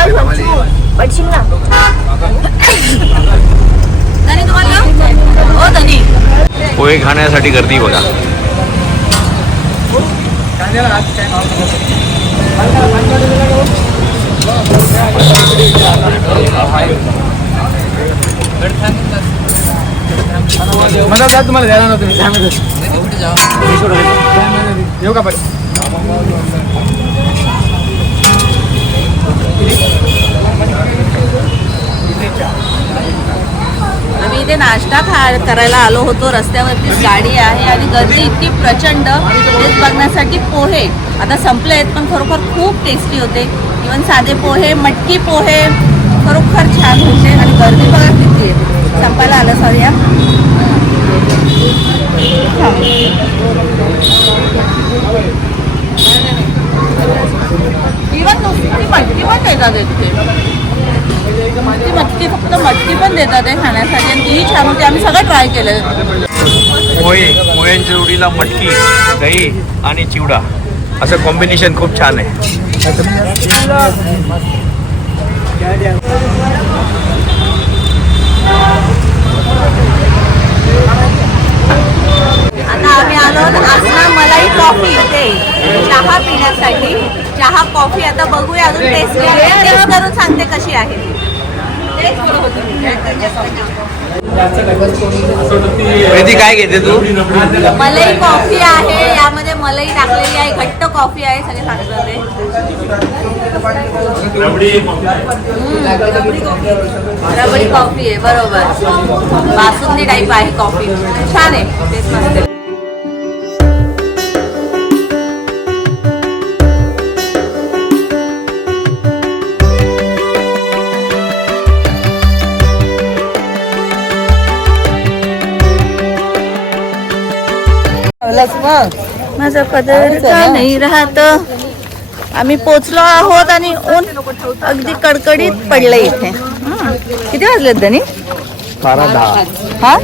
पडशील ना धनी तुम्हाला धनी पोहे खाण्यासाठी गर्दी बघा. मला जा तुम्हाला द्यायला नव्हतं मी. सांगत येऊ का पण? आम्ही इथे नाश्ता खा करायला आलो होतो. रस्त्यावरतीच गाडी आहे आणि गर्दी इतकी प्रचंड. तेच बघण्यासाठी पोहे. आता संपले आहेत पण खरोखर खूप टेस्टी होते. इवन साधे पोहे मटकी पोहे खरोखर छान होते. आणि गर्दी बघा किती आहे. संपायला आलं सॉरी या इवन नुसती मटकी पण देतात इथे. ती मटकी फक्त मटकी पण देतात आहे खाण्यासाठी आणि तीही छान होती. आम्ही सगळं ट्राय केलं पोहे पोह्यांच्या जोडीला मटकी दही आणि चिवडा. असं कॉम्बिनेशन खूप छान आहे. आता आम्ही आलो आसना मलाई कॉफी इथे. चहा पिण्यासाठी. चहा कॉफी आता बघूया अजून टेस्ट टेस्ट करून सांगते कशी आहे. प्रीती काय घेते तू? मलाई कॉफी आहे यामध्ये मलाई टाकलेली आहे घट्ट कॉफी आहे सगळे सांगतात रबडी कॉफी आहे बरोबर. बासुंदी टाईप आहे कॉफी. छान आहे टेस्ट मस्त माझा पदर का नाही राहत? आम्ही पोचलो आहोत आणि ऊन अगदी कडकडीत पडलं इथे. किती वाजलेत धनी? हा?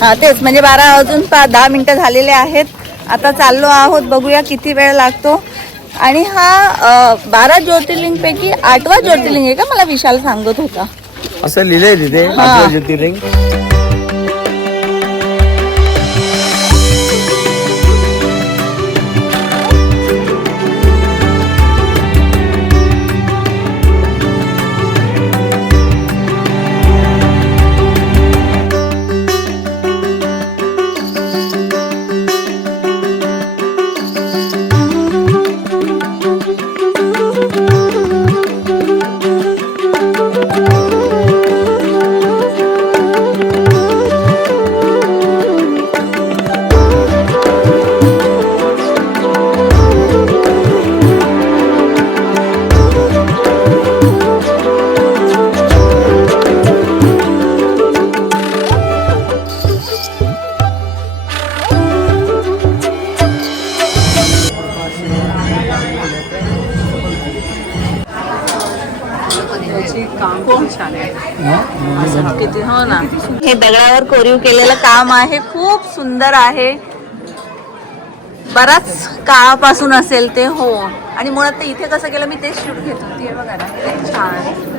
हा तेच म्हणजे बारा अजून पा दहा मिनिटं झालेले आहेत. आता चाललो आहोत बघूया किती वेळ लागतो. आणि हा बारा ज्योतिर्लिंगपैकी आठवा ज्योतिर्लिंग आहे का? मला विशाल सांगत होता. असं लिहिलंय तिथे हा. ज्योतिर्लिंग. हे दगडावर कोरीव केलेलं काम आहे. खूप सुंदर आहे. बराच काळापासून असेल ते हो. आणि मुळात ते इथे कसं केलं मी तेच शूट घेत होती. बघा ना छान.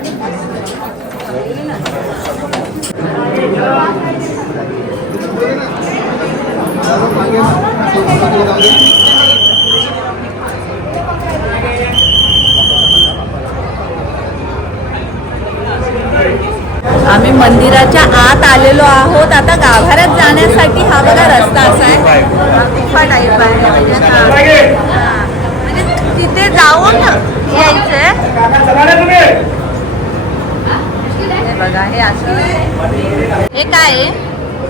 आम्ही मंदिराच्या आत आलेलो आहोत. आता गाभाऱ्यात जाण्यासाठी हा बघा रस्ता असा आहे. हा गुफा टाईप आहे म्हणजे तिथे जाऊन यायचंय. बघा हे असं हे काय? आहे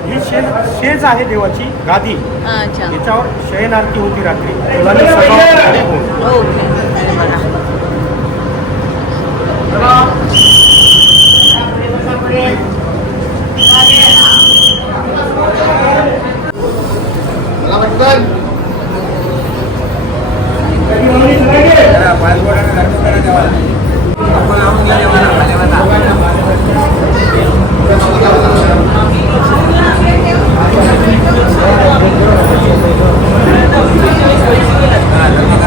ही शेज शेज आहे देवाची गादी. अच्छा. याच्यावर शयन आरती होती रात्री. फुलांनी सजावट केली Gracias.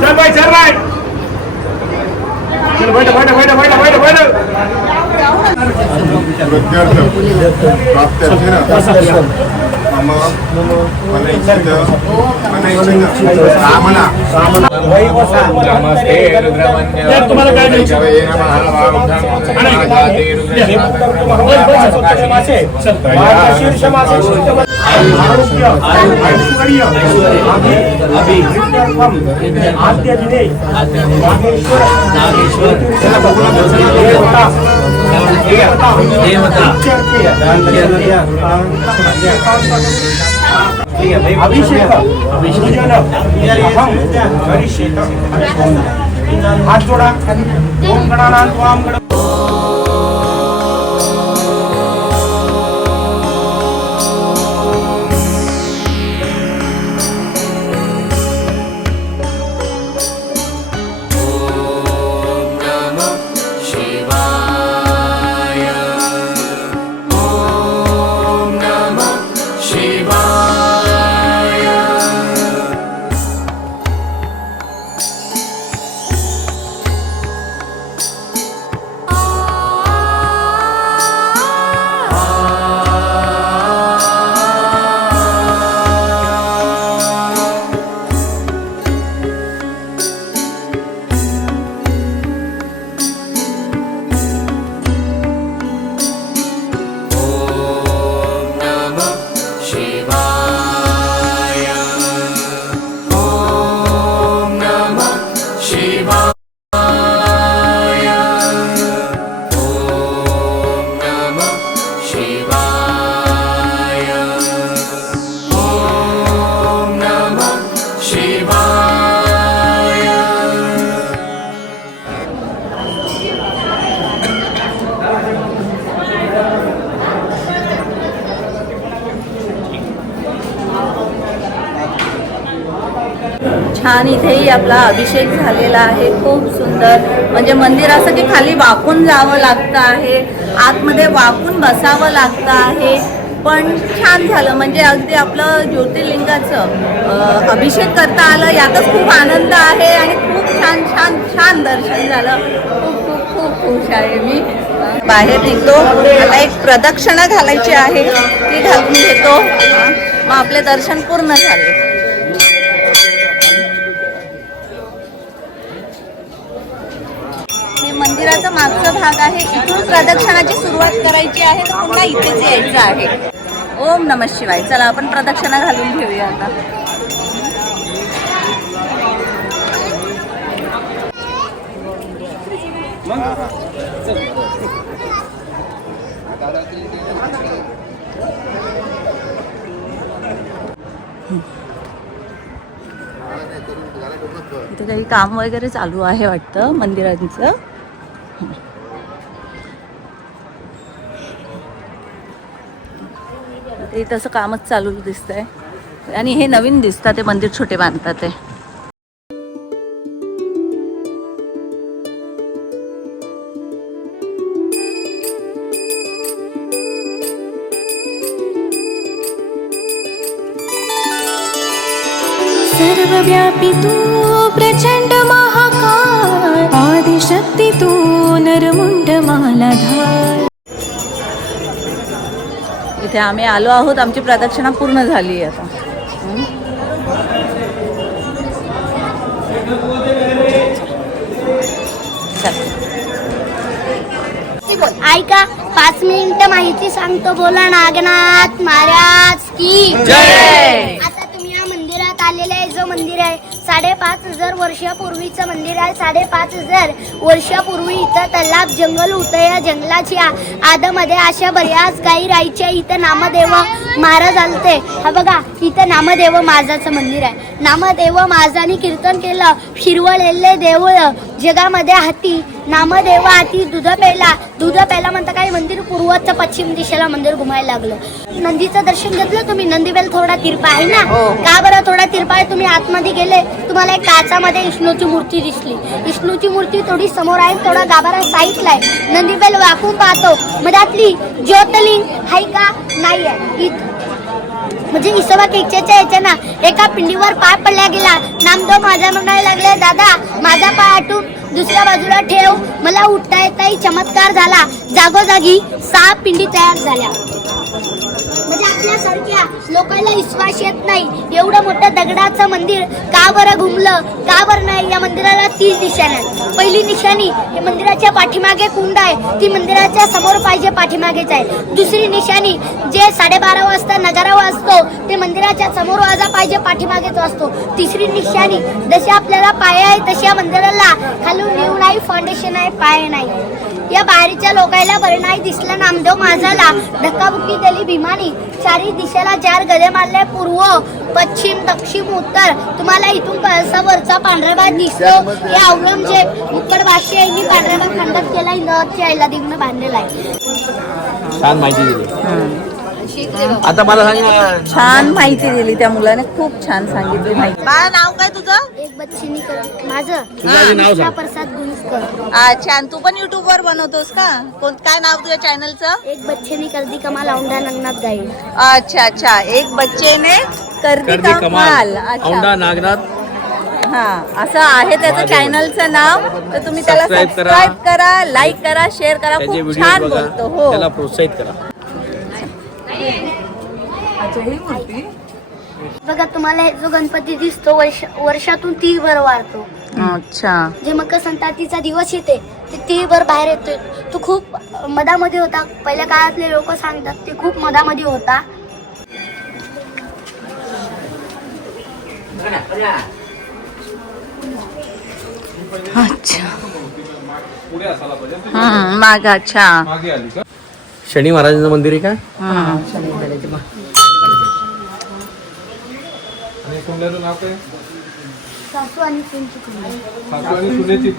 चल बाई चल बाई. चल बैठ बैठ बैठ बैठ बैठ बैठ प्रत्यर्थ मम मनैच्छित तुम्हाला काय आद्य दिने नागेश्वर. नागेश्वर. अभिषेक अभिषेक हात जोडा. ओम गणानां गण केलेला आहे. खूप सुंदर. म्हणजे मंदिर असं की खाली वाकून जावं लागतं आहे. आतमध्ये वाकून बसावं लागतं आहे. पण छान झालं. म्हणजे अगदी आपलं ज्योतिर्लिंगाचं अभिषेक करता आलं. यातच खूप आनंद आहे आणि खूप छान छान छान दर्शन झालं. खूप खूप खूप खुश आहे मी. बाहेर निघतो. मला एक प्रदक्षिणा घालायची आहे. ती घालून घेतो. मग आपले दर्शन पूर्ण झाले. मंदिराचा मागचा भाग आहे. इथून प्रदक्षिणाची सुरुवात करायची आहे. तर पुन्हा इथेच यायचं आहे. ओम नम शिवाय. चला आपण प्रदक्षिणा घालून घेऊया आता. इथे काही काम वगैरे चालू आहे वाटतं मंदिरांचं. ते तसं कामच चालू दिसतंय. आणि हे नवीन दिसतात ते मंदिर छोटे बांधतात ते. सर्वव्यापी तू प्रचंड आदिशक्ति तू नरमुंडमालाधार इथे आम्ही आलो आहोत. आमची प्रदक्षिणा पूर्ण झाली आहे आता. ऐका पाच मिनिट माहिती सांगतो. बोला नागनाथ महाराज की. जय! साडेपाच हजार वर्षापूर्वीचं मंदिर आहे. साडेपाच हजार वर्षापूर्वी इथं तलाब जंगल होतं. या जंगलाच्या आदमध्ये अशा बऱ्याच गाई राहायच्या. इथं नामदेव महाराज आलते. हा बघा इथं नामदेव माझाचं मंदिर आहे. नामदेव माझाने कीर्तन केलं. शिरवळलेले देवळं जगामध्ये हाती नामदेव हाती दूध प्यायला दूध प्यायला म्हणता काही मंदिर पूर्वच पश्चिम दिशेला मंदिर घुमायला लागलं. नंदीचं दर्शन घेतलं तुम्ही. नंदीबेल थोडा तिरपा आहे ना? का बरं? थोडा तिरपा आहे. तुम्ही आतमध्ये गेले. तुम्हाला एक काचामध्ये विष्णूची मूर्ती दिसली. विष्णूची मूर्ती थोडी समोर आहे. थोडा गाभारा साईडला आहे. नंदीबेल वाकून पाहतो. मधातली ज्योतलिंग आहे का? नाही आहे. इथं. म्हणजे इसोबा केकच्या याच्या ना एका पिंडीवर पाय पडल्या गेला. नामदेव माझा म्हणायला लागले दादा माझा पाय आटून दुसऱ्या बाजूला ठेव. मला उठता येताही चमत्कार झाला. जागोजागी सहा पिंडी तयार झाल्या. आपल्यासारख्या लोकांना विश्वास येत नाही. एवढं मोठं दगडाचं मंदिर का बरं घुमलं? का बरं नाही? या मंदिराला तीच निशाणी आहेत पहिली निशाणी हे मंदिराच्या पाठीमागे कुंड आहे. ती मंदिराच्या समोर पाहिजे पाठीमागेच आहे. दुसरी निशाणी जे साडेबारा वाजता नगारा वाजतो ते मंदिराच्या समोर वाजा पाहिजे पाठीमागेच वाजतो. तिसरी निशाणी जशी आपल्याला पाय आहे तशी या मंदिराला खालून येऊ नाही फाउंडेशन आहे पाय नाही. या बाहेरच्या लोकांना बरं नाही दिसलं. नामदेव माझाला धक्काबुक्की दिली भीमानी. चारी दिशेला चार गदे मारले. पूर्व पश्चिम दक्षिण उत्तर. तुम्हाला इथून कळसा वरचा पांढरा भाग दिसतो हे औरंगजेब मुक्कड भाषे यांनी पांढरा भाग खंडक केला इंदावरच्या आईला देऊन बांधलेला आहे. छान माहिती दिली. आता मला सांग छान माहिती दिली त्या मुलाने खूप छान सांगितली माहिती. बाळा नाव काय तुझं? एक बच्चीनी कर माझं. नाव. प्रसाद गुंजकर अच्छा आणि तू पण युट्यूब वर बनवतोस का? कोण काय नाव तुझ्या चॅनलचं एक बच्चेनी करदी कमाल औंढा नंगनाथ गाईड अच्छा अच्छा. एक बच्चेने करदी गर्दी कमाल. औंढा नागनाथ. हा असं आहे त्याचं चॅनलचं नाव. तर तुम्ही त्याला करा. सबस्क्राईब करा लाईक करा शेअर करा. खूप छान बोलतो हो. त्याला प्रोत्साहित करा. बघा तुम्हाला जो गणपती दिसतो वर्ष वर्षातून ती भर वाढतो अच्छा. जे मकर संक्रांतीचा दिवस येते ते ती भर बाहेर येतोय तो खूप मधामध्ये होता. पहिल्या काळातले लोक सांगतात ते खूप मधामध्ये होता. अच्छा. हम्म, माग अच्छा. शनी महाराजांचं मंदिर आहे का? सासू आणि सूनची कुंडी.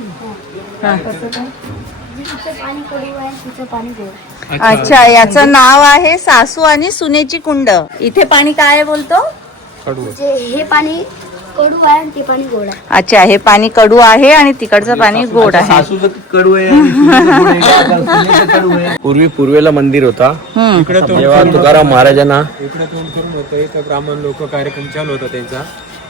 जिचं पाणी कडू आहे तिचं पाणी गोड अच्छा. याचं नाव आहे सासू आणि सुनेची कुंड. इथे पाणी काय आहे बोलतो? जे हे पाणी कडू आहे आणि ते पाणी गोड आहे. अच्छा हे पाणी कडू आहे आणि तिकडचं पाणी गोड आहे. सासूचं कडू आहे आणि सुनेचं गोड आहे. का? सुनेचं कडू आहे. पूर्वी पूर्वेला मंदिर होता. हम्म. जेव्हा तुकाराम महाराजांना इकडे तोंड करून होतं. इथं ब्राह्मण लोक कार्यक्रम चालू होता त्यांचा.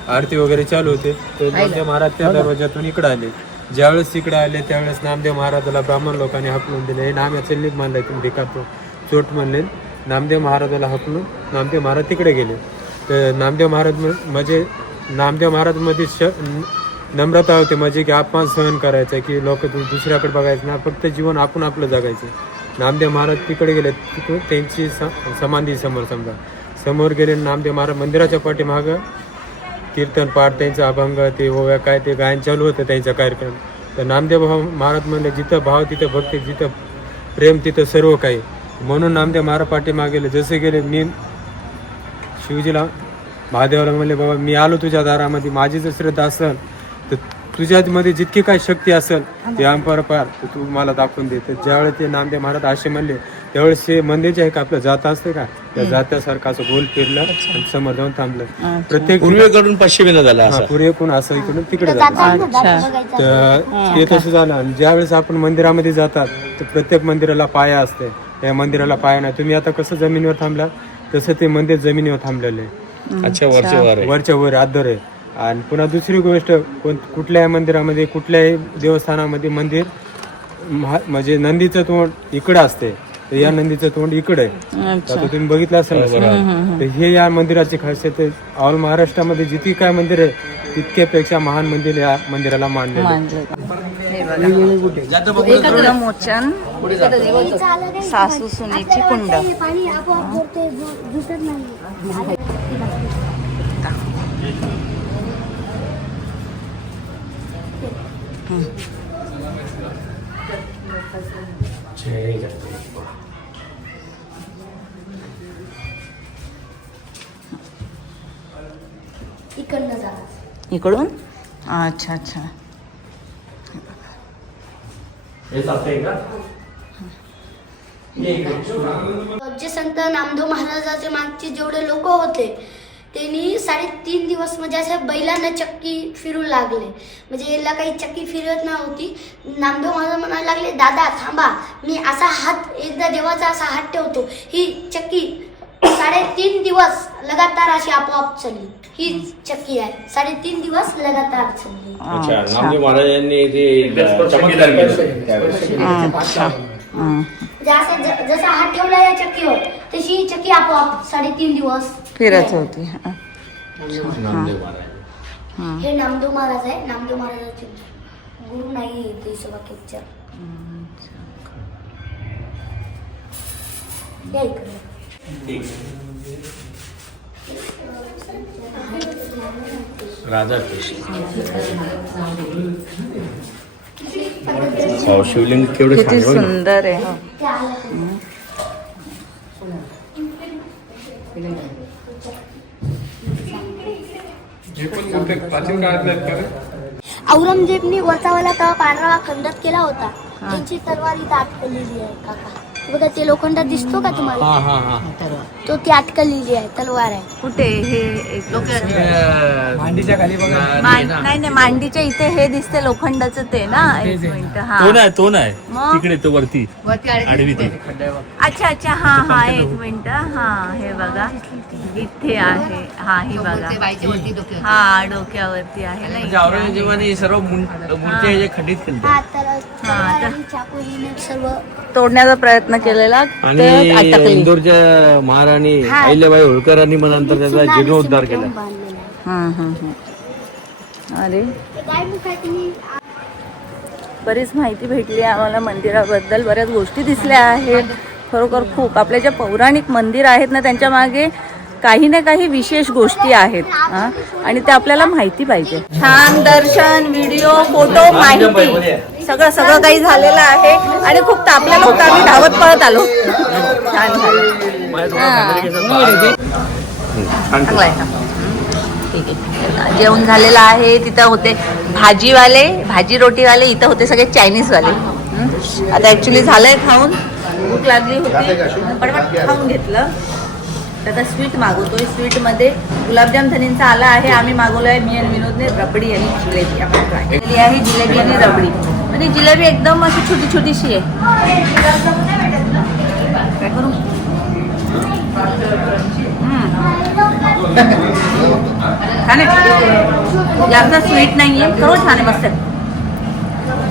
आरती वगैरे चालू होते. तर नामदेव महाराज त्या दरवाजातून इकडे आले. ज्यावेळेस इकडे आले त्यावेळेस नामदेव महाराजाला ब्राह्मण लोकांनी हकलून दिले. हे नाम याचं लिप मानलंय तुम्ही भिकारतो चोट म्हणले नामदेव महाराजाला हकलून नामदेव महाराज तिकडे गेले. तर नामदेव महाराज म्ह- म्हणजे नामदेव महाराजमध्ये श नम्रता होते. म्हणजे की अपमान सहन करायचं की लोक दुसऱ्याकडे बघायचं ना फक्त जीवन आपण आपलं जगायचं. नामदेव महाराज तिकडे गेले. तिकडून त्यांची स- समाधी समोर समजा. समोर गेले नामदेव महाराज मंदिराच्या पाठीमागं कीर्तन पाठ त्यांचा अभंग ते ओव्या काय ते गायन चालू होतं त्यांचा कार्यक्रम. तर नामदेव भाव महाराज म्हणले जिथं भाव तिथं भक्ती जिथं प्रेम तिथं सर्व काही. म्हणून नामदेव महाराज पाठीमागे गेले. जसे गेले मी शिवजीला महादेवाला म्हणले बाबा मी आलो तुझ्या दारामध्ये माझी जर श्रद्धा असेल तर तुझ्यामध्ये जितकी काय शक्ती असेल ते अंपरपार तर तू मला दाखवून दे तर ज्यावेळेस ते नामदेव महाराज असे म्हणले त्यावेळेस ते मंदिर जे आहे का आपलं जात असते का? त्या जात्यासारखं असं गोल फिरलं आणि समोर जाऊन थांबलं. प्रत्येक पूर्वेकडून पश्चिमेला झाला हा, असं. पूर्वेकडून असं इकडून तिकडे झालं. तर ते तसं झालं. आणि ज्यावेळेस आपण मंदिरामध्ये जातात तर प्रत्येक मंदिराला पाया असते. त्या मंदिराला पाया नाही. तुम्ही आता कसं जमिनीवर थांबला तसं ते मंदिर जमिनीवर थांबलेलं आहे. अच्छा वरच्या वर आहे. वरच्या वर आदर आहे. आणि पुन्हा दुसरी गोष्ट कोण कुठल्याही मंदिरामध्ये कुठल्याही देवस्थानामध्ये मंदिर महा- म्हणजे नंदीचं तोंड इकडं असते. तर या नंदीचं तोंड इकडे आहे. आता तुम्ही बघितलं असेल ना? तर हे या मंदिराची खासियत आहे. ऑल महाराष्ट्रामध्ये जितकी काय मंदिर आहे तितक्यापेक्षा महान मंदिर या मंदिराला. हे ऋणमोचन सासू सुनेची कुंड. पाणी इकडून? अच्छा अच्छा. जे संत नामदेव महाराजाचे मागचे जेवढे लोक होते त्यांनी साडेतीन दिवस म्हणजे अशा बैलांना चक्की फिरू लागले. म्हणजे याला काही चक्की फिरत नव्हती. नामदेव महाराज म्हणायला लागले दादा थांबा. मी असा हात एकदा देवाचा असा हात ठेवतो. ही चक्की साडेतीन दिवस लगातार अशी आपोआप चालली. ही चक्की आहे. साडेतीन दिवस लगातार चालली. अच्छा नामदेव महाराजांनी ते चमत्कार केलं. अच्छा. हं. म्हणजे असं ज- जसा हात ठेवला या चक्कीवर तशी ही चक्की आपोआप साडेतीन दिवस फिरत होती. हं. नामदेव महाराज. हे. नामदेव महाराज आहे. नामदेव महाराजाचे गुरु नाही ते सभाकेच्या या इकडे. राधा कृष्ण हो शिवलिंग केवढे किती हो? सुंदर आहे हो. औरंगजेबने वचावाला तेव्हा पांढरा खंडत केला होता त्यांची तलवार इथं अटकलेली आहे काका बघा ते लोखंड दिसतो का तुम्हाला? हा हा हा. तो ती अटकलेली आहे तलवार आहे. कुठे? हे एक मांडीच्या खाली बघा. मांड- नाही नाही मांडीच्या इथे हे दिसते लोखंडाचं ते ना. एक मिनिट हा. तो नाही तो नाही. मग? तिकडे तो वरती. आडवी ती. अच्छा अच्छा हा हा एक मिनिट हा हे बघा. इथे आहे. हा ही बघा. हा डोक्यावरती आहे. ना म्हणजे औरंगजेबाने सर्व मुं- मूर्त्या जे खंडित केल्या हा तर तलवार आणि चाकू हिने सर्व तोडण्याचा प्रयत्न केलेला आणि अटकली इंदोरच्या महाराणी हा. अहिल्याबाई होळकरांनी मग नंतर त्याचा जीर्णोद्धार केला. हम्म, हम्म. अरे. बरीच माहिती भेटली आम्हाला मंदिराबद्दल. बऱ्याच गोष्टी दिसल्या आहेत. खरोखर खूप. आपल्या ज्या पौराणिक मंदिर आहेत ना त्यांच्या मागे काही ना काही विशेष गोष्टी आहेत? आणि ते आपल्याला माहिती पाहिजे. छान दर्शन व्हिडिओ फोटो माहिती. सगळं सगळं काही झालेलं आहे. आणि खूप तापलेलं होतं आम्ही धावत पळत आलो. छान. चांगलं आहे जेवण झालेलं आहे. तिथं होते भाजीवाले भाजी रोटीवाले इथं होते सगळे चायनीजवाले? आता ॲक्च्युली झालंय खाऊन. भूक लागली होती. पटपट खाऊन घेतलं. तर आता स्वीट मागवतोय. स्वीटमध्ये गुलाबजाम धनींचा आला आहे. आम्ही मागवलं आहे मी आणि विनोदने रबडी आणि जिलेबी. आपण ट्राय केलेली आहे. जिलेबी आणि रबडी. म्हणजे जिलेबी एकदम अशी छोटी छोटीशी आहे. काय करू? छान आहे. जास्त स्वीट नाही आहे खरं छान आहे मस्त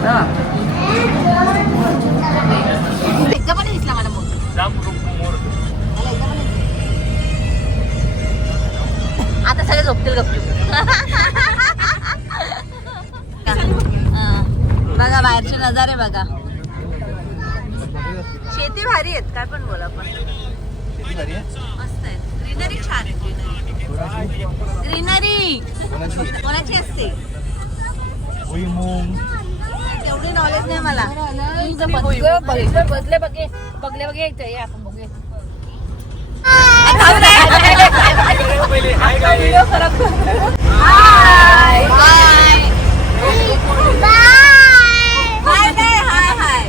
हां. आता सगळे झोपतील गपचूप. बघा बाहेरचे नजारे बघा. शेती भारी आहेत काय पण बोला पण मस्त आहे ग्रीनरी छान आहे ग्रीनरी. कोणाची? असते? तेवढी नॉलेज नाही मला. बदले बघे बघले बघे इथे ये. आपण बघूया थांब रे. हाय काय हाय हाय?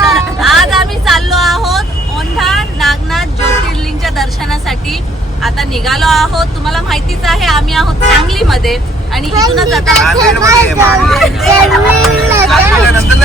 तर आज आम्ही चाललो आहोत औंढा नागनाथ ज्योतिर्लिंगच्या दर्शनासाठी आता निघालो आहोत तुम्हाला माहितीच आहे आम्ही आहोत सांगलीमध्ये आणि इथूनच आता